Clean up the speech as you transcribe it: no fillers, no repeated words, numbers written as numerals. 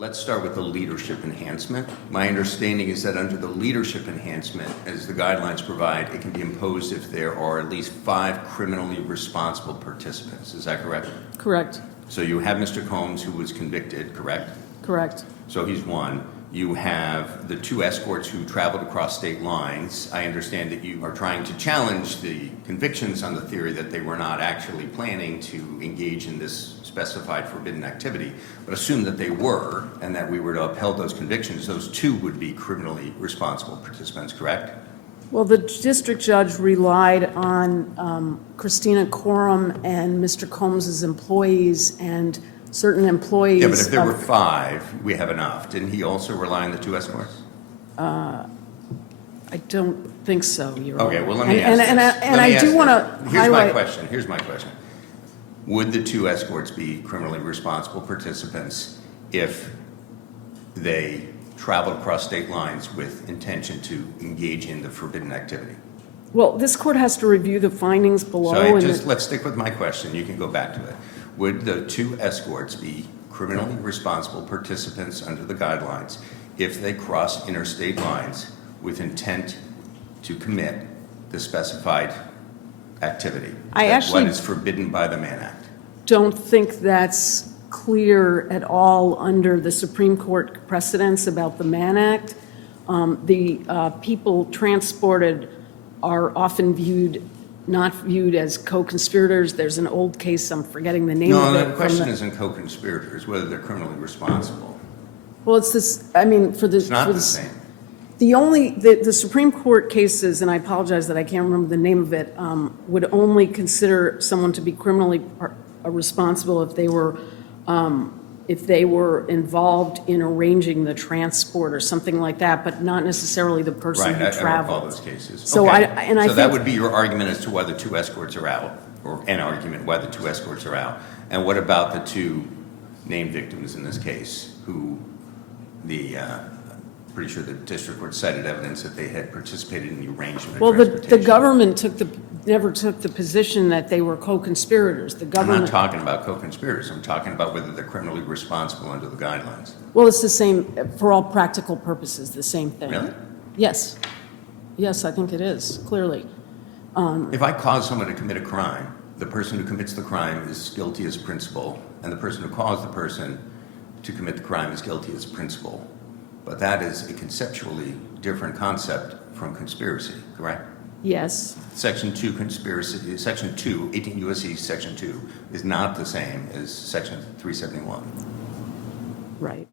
Let's start with the leadership enhancement. My understanding is that under the leadership enhancement, as the guidelines provide, it can be imposed if there are at least 5 criminally responsible participants. Is that correct? Correct. So you have Mr. Combs, who was convicted, correct? Correct. So he's one. You have the 2 escorts who traveled across state lines. I understand that you are trying to challenge the convictions on the theory that they were not actually planning to engage in this specified forbidden activity, but assume that they were, and that we were to upheld those convictions. Those 2 would be criminally responsible participants, correct? Well, the district judge relied on Christina Coram and Mr. Combs's employees and certain employees. Yeah, but if there were 5, we have enough. Didn't he also rely on the 2 escorts? I don't think so, Your Honor. Okay, well, let me ask this. And I do want to highlight. Here's my question. Would the 2 escorts be criminally responsible participants if they traveled across state lines with intention to engage in the forbidden activity? Well, this court has to review the findings below. So let's stick with my question. You can go back to it. Would the 2 escorts be criminally responsible participants under the guidelines if they crossed interstate lines with intent to commit the specified activity? What is forbidden by the Mann Act? Don't think that's clear at all under the Supreme Court precedents about the Mann Act. The people transported are often not viewed as co-conspirators. There's an old case, I'm forgetting the name of it. No, the question isn't co-conspirators, whether they're criminally responsible. Well, it's this, I mean, It's not the same. The Supreme Court cases, and I apologize that I can't remember the name of it, would only consider someone to be criminally responsible if they were involved in arranging the transport or something like that, but not necessarily the person who traveled. Right, I recall those cases. So okay. I that think would be your argument as to why the 2 escorts are out, or an argument why the 2 escorts are out. And what about the 2 named victims in this case, who pretty sure the district court cited evidence that they had participated in the arrangement of Well, transportation? the government never took the position that they were co-conspirators. The I'm government. not talking about co-conspirators. I'm talking about whether they're criminally responsible under the guidelines. Well, it's the same, for all practical purposes, the same thing. Really? Yes. Yes, I think it is, clearly. If I cause someone to commit a crime, the person who commits the crime is guilty as principal, and the person who caused the person to commit the crime is guilty as principal. But that is a conceptually different concept from conspiracy, correct? Yes. Section 2 conspiracy, Section 2, 18 U.S.C. Section 2 is not the same as Section 371. Right.